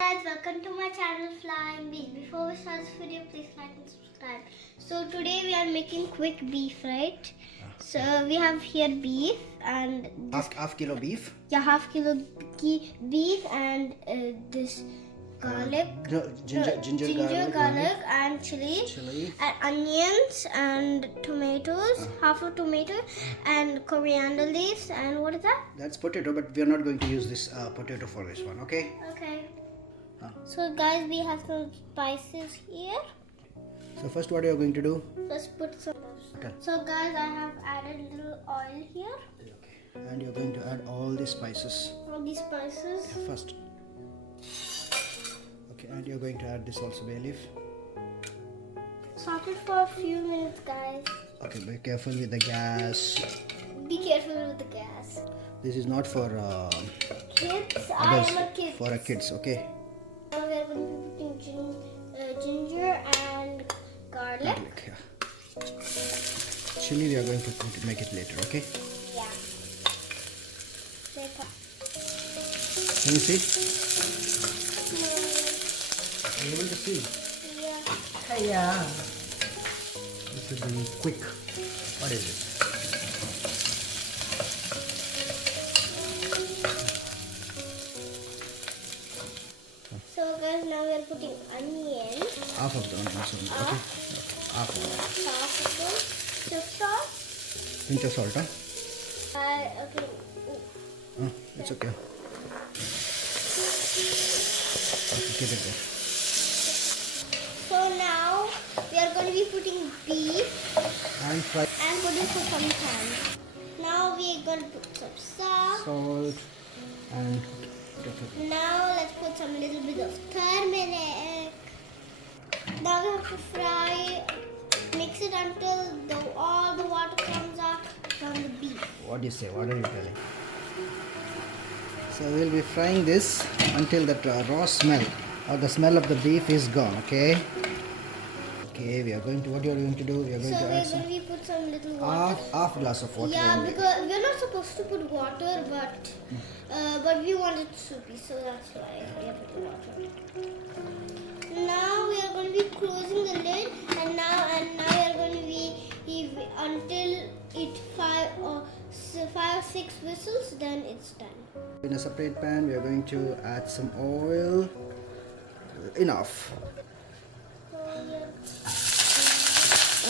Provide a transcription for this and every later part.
Guys, welcome to my channel Flying Beef. Before we start this video, please like and subscribe. So today we are making quick beef, right? So we have here beef and this, half kilo beef. Yeah, half kilo beef and this garlic, ginger, garlic and chili, and onions and tomatoes, half a tomato, and coriander leaves. And what is that? That's potato, but we are not going to use this potato for this one. Okay. Okay. So guys, we have some spices here. So first, what are you going to do? Let's put some. Okay. So guys, I have added a little oil here. Okay. And you're going to add all these spices. All these spices. First. Okay, and you're going to add this also, bay leaf. Saute it for a few minutes, guys. Okay, be careful with the gas. Be careful with the gas. This is not for Kids, others, I am a kid. for kids, okay? Now we are going to be putting ginger and garlic. Garlic, yeah. Chili, we are going to make it later, okay? Yeah. Can you see? Are you able to see? Yeah. Hey, yeah. This will be quick. What is it? So guys, now we are putting onion. Half of the onions, okay? Okay. Half of it. Half of the salt. Pinch of salt, huh? Okay. It's okay. Okay, keep it there. So now we are going to be putting beef And fry. and put it for some time. Now we are going to put some salt. And Now let's put some little bit of turmeric. Now we have to fry, mix it until all the water comes out from the beef. what do you say? What are you telling? So we'll be frying this until that raw smell or the smell of the beef is gone, okay? Okay, we are going to, what you are going to do? We are going So to we're add some, going to put some little water. half glass of water. Yeah, only. because we're not supposed to put water, but we want it soupy, so that's why we have to put water. Now we are going to be closing the lid, and now we are going to be until it 5 or 6 whistles, then it's done. In a separate pan, we are going to add some oil. Enough.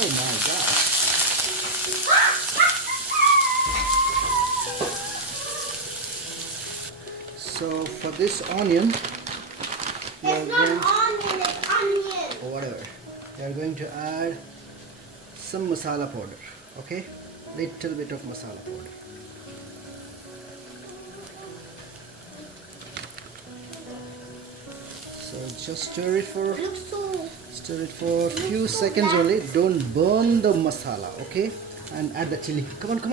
Oh my god. So for this onion, we are It's not going, onion, it's onion. or whatever, we are going to add some masala powder, okay? Little bit of masala powder. So just stir it for a few seconds only. Don't burn the masala, okay? And add the chili. Come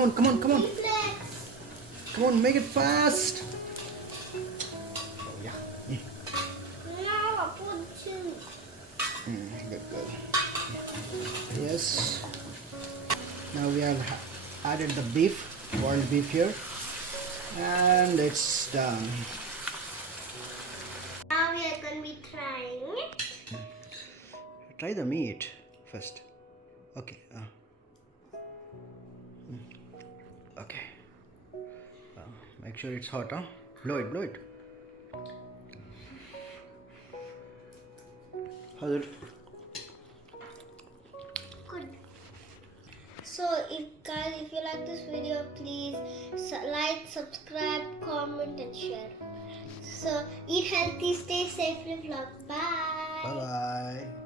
on, make it fast. Oh yeah. Now I put chili. Good. Yes. Now we have added the beef, boiled beef here, and it's done. Now we are going to be trying it. Try the meat first. Okay. Okay. Make sure it's hot, huh? Blow it. How's it? Good. So if you like this video, please like, subscribe, comment and share. So eat healthy, stay safe, live long. Bye. Bye bye.